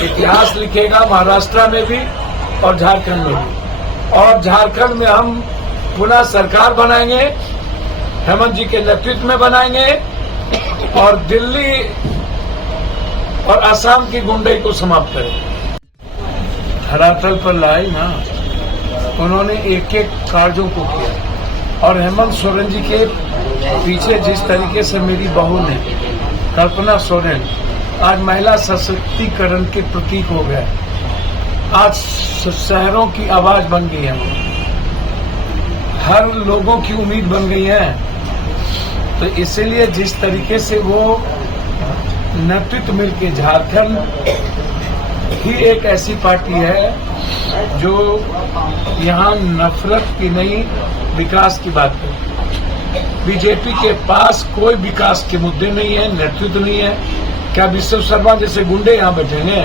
इतिहास लिखेगा, महाराष्ट्र में भी और झारखंड में भी। और झारखंड में हम पुनः सरकार बनाएंगे, हेमंत जी के नेतृत्व में बनाएंगे, और दिल्ली और असम की गुंडई को समाप्त करेंगे। धरातल पर लाई ना, उन्होंने एक एक कार्यों को किया। और हेमंत सोरेन जी के पीछे जिस तरीके से मेरी बहू ने, कल्पना सोरेन, आज महिला सशक्तिकरण के प्रतीक हो गए, आज शहरों की आवाज बन गई है, हर लोगों की उम्मीद बन गई है। तो इसीलिए जिस तरीके से वो नेतृत्व मिलकर, झारखंड ही एक ऐसी पार्टी है जो यहाँ नफरत की नहीं, विकास की बात करती है। बीजेपी के पास कोई विकास के मुद्दे नहीं है, नेतृत्व नहीं है। क्या विश्व शर्मा जैसे गुंडे यहाँ बैठेंगे?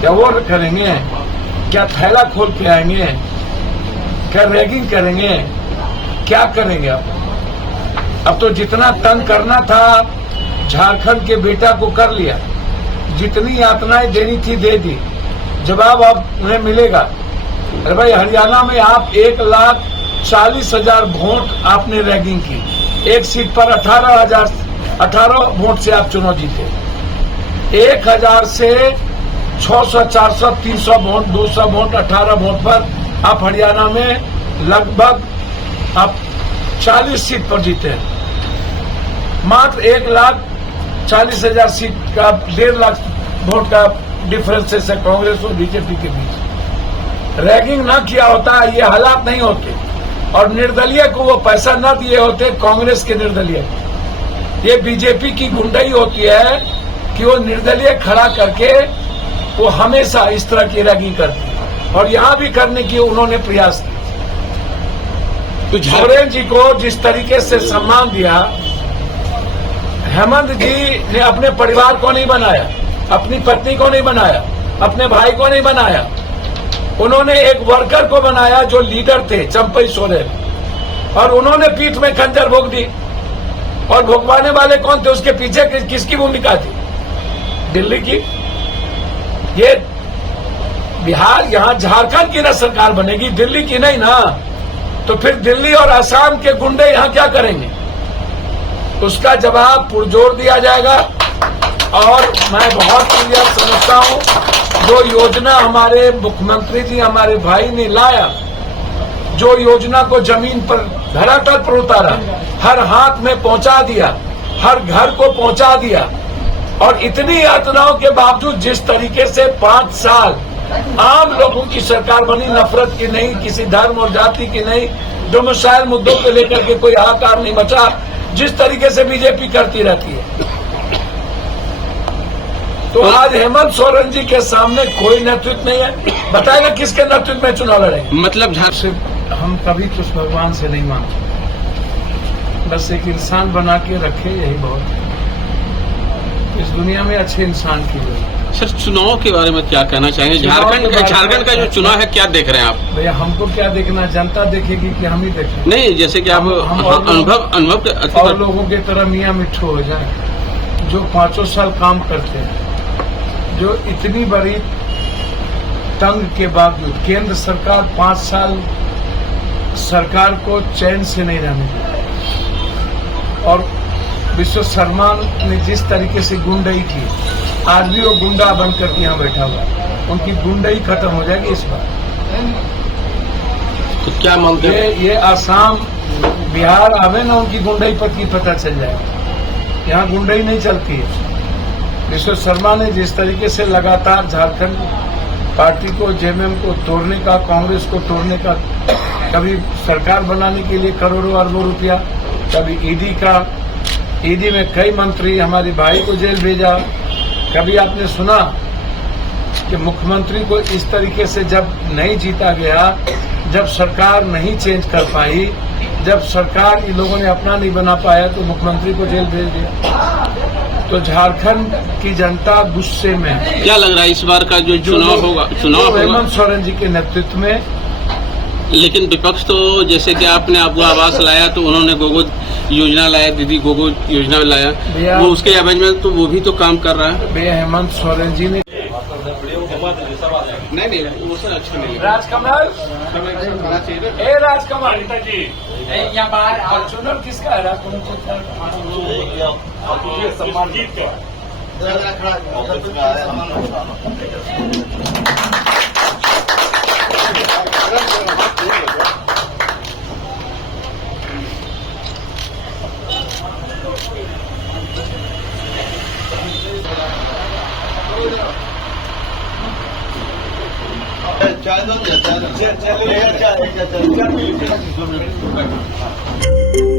क्या वो करेंगे? क्या थैला खोल के आएंगे? क्या रैगिंग करेंगे? क्या करेंगे? अब तो जितना तंग करना था झारखंड के बेटा को कर लिया, जितनी यातनाएं देनी थी दे दी, जवाब अब उन्हें मिलेगा। अरे भाई, हरियाणा में आप 1,40,000 वोट आपने रैगिंग की, एक सीट पर 18 वोट से आप चुनाव जीते। 1,000 से 600, 400, 300 वोट, 200 वोट, 18 वोट पर आप हरियाणा में लगभग आप 40 सीट पर जीते हैं। मात्र 1,40,000 सीट का 1.5 लाख वोट का डिफरेंस है कांग्रेस और बीजेपी के बीच। रैगिंग ना किया होता ये हालात नहीं होते, और निर्दलीय को वो पैसा ना दिए होते, कांग्रेस के निर्दलीय। ये बीजेपी की गुंडई होती है कि वो निर्दलीय खड़ा करके वो हमेशा इस तरह की रैगिंग करती है, और यहां भी करने की उन्होंने प्रयास किया। तो सोरेन जी को जिस तरीके से सम्मान दिया, हेमंत जी ने अपने परिवार को नहीं बनाया, अपनी पत्नी को नहीं बनाया, अपने भाई को नहीं बनाया, उन्होंने एक वर्कर को बनाया जो लीडर थे, चंपई सोरेन, और उन्होंने पीठ में खंजर भोग दी। और भोगवाने वाले कौन थे? उसके पीछे किसकी भूमिका थी? दिल्ली की। ये बिहार, यहां झारखंड की ना सरकार बनेगी, दिल्ली की नहीं ना। तो फिर दिल्ली और असम के गुंडे यहां क्या करेंगे? उसका जवाब पुरजोर दिया जाएगा। और मैं बहुत क्लियर समझता हूं, जो योजना हमारे मुख्यमंत्री जी, हमारे भाई ने लाया, जो योजना को जमीन पर, धरातल पर उतारा, हर हाथ में पहुंचा दिया, हर घर को पहुंचा दिया, और इतनी यातनाओं के बावजूद जिस तरीके से 5 साल आम लोगों की सरकार बनी, नफरत की नहीं, किसी धर्म और जाति की नहीं, डोमिसाइल मुद्दों को लेकर के कोई हाहाकार नहीं मचा, जिस तरीके से बीजेपी करती रहती है। तो आज हेमंत सोरेन जी के सामने कोई नेतृत्व नहीं है। बताएगा किसके नेतृत्व में चुनाव लड़ेंगे? मतलब हम कभी कुछ भगवान से नहीं मांगते, बस एक इंसान बना के रखे, यही बहुत है। इस दुनिया में अच्छे इंसान की जरूरत। सर, चुनाव के बारे में क्या कहना चाहेंगे? झारखंड का जो चुनाव है, क्या देख रहे हैं आप? भैया, हमको क्या देखना, जनता देखेगी कि हम ही देखें? नहीं, जैसे कि आप अनुभव के और लोगों की तरह मियाँ मिट्ठू हो जाए, जो 5 साल काम करते हैं, जो इतनी बड़ी तंग के बावजूद केंद्र सरकार 5 साल सरकार को चैन से नहीं रहने दी, और विश्व शर्मा ने जिस तरीके से गुंडई की, आज भी वो गुंडा बनकर यहाँ बैठा हुआ, उनकी गुंडई खत्म हो जाएगी इस बार। तो क्या मानते हैं? ये आसाम, बिहार आवे ना, उनकी गुंडई पर की पता चल जाएगा। यहाँ गुंडई नहीं चलती है। विश्व शर्मा ने जिस तरीके से लगातार झारखंड पार्टी को, जेएमएम को तोड़ने का, कांग्रेस को तोड़ने का, कभी सरकार बनाने के लिए करोड़ों अरबों रुपया, कभी ईडी में कई मंत्री, हमारे भाई को जेल भेजा। कभी आपने सुना कि मुख्यमंत्री को इस तरीके से जब नहीं जीता गया, जब सरकार नहीं चेंज कर पाई, जब सरकार इन लोगों ने अपना नहीं बना पाया, तो मुख्यमंत्री को जेल भेज दिया। तो झारखंड की जनता गुस्से में है। क्या लग रहा है इस बार का जो चुनाव होगा, हेमंत सोरेन जी के नेतृत्व में लेकिन विपक्ष तो जैसे कि आपने आपको आवास लाया तो उन्होंने गोगो योजना लाया, दीदी गोगो योजना लाया, भैया, वो उसके एवज में तो वो भी तो काम कर रहा है। भैया हेमंत सोरेन जी ने नहीं वो सर अच्छा नहीं राजकमल ए राजकमल जी यहाँ बाहर फॉर्चूनर किसका है? राजकमल सम्मान जीत का चाय दो, चाय दो।